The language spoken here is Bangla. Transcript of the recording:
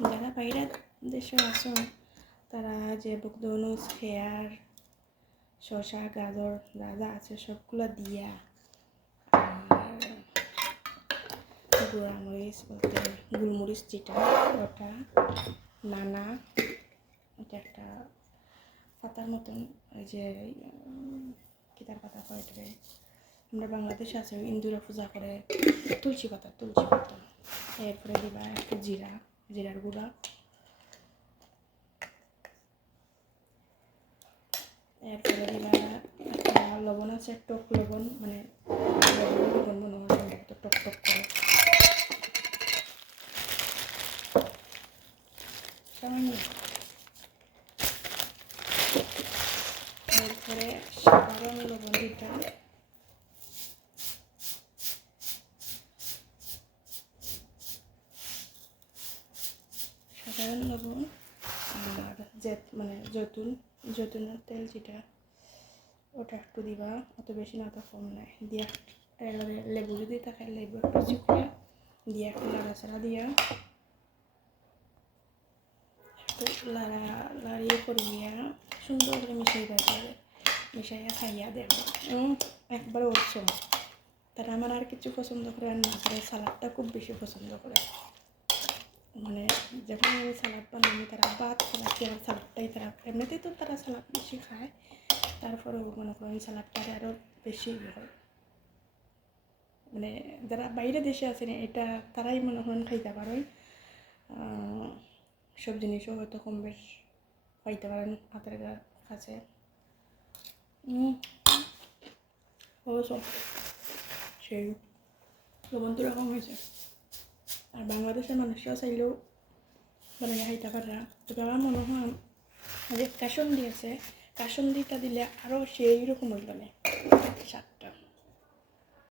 যারা বাইরে দেশে আছো তারা যে বকদনুস খেয়ার শসা গাজর যা যা আছে সবগুলো দিয়া আর গুঁড়ামরিচ বলতে গোলমরিচ যেটা ওটা নানা এটা একটা পাতার মতন ওই যে কিতার পাতা কয়টারে আমরা বাংলাদেশে আছে ইন্দুরা পূজা করে তুলসী পাতা এরপরে দিবা একটা জিরার গুঁড়া এরপরে দিবা একটা লবণ আছে টক লবণ মানে লবণ মনে হয় সম্ভবত টক টক করে সামান্য এরপরে সাধারণ লবণ দিবা সাধারণ লবণ আর মানে জৈতুনের তেল যেটা ওটা একটু দিবা অত বেশি না তো কম নাই দিয়া এবারে লেবু যদি থাকে লেবু একটু চিপড়ে দিয়ে একটু লাড়াচাড়া দিয়া একটু লাড়িয়ে করিয়া সুন্দর করে মিশাইয়া খাইয়া দেব একবারে উঠছো তারা আমার আর কিছু পছন্দ করে আর না করে সালাদটা খুব বেশি পছন্দ করে মানে যখন আমি সালাদ বানাই তারা ভাত খাওয়াচ্ছি আর সালাদটাই তারা এমনিতেই তো তারা সালাদ বেশি খায় তারপরেও মনে করেন সালাদটা আরও বেশি হয় মানে যারা বাইরে দেশে আছেন এটা তারাই মনে করেন খাইতে পারেন সব জিনিসও হয়তো কম বেশ খাইতে পারেন হাতের কাছে অবশ্য সেই লবণ তো রকম হয়েছে আর বাংলাদেশের মানুষরাও চাইলেও বানিয়ে খাইতে পারে তবে আমার মনে হয় যে কাসন্দি আছে কাসন্দিটা দিলে আরও সেই রকম হইল না স্বাদ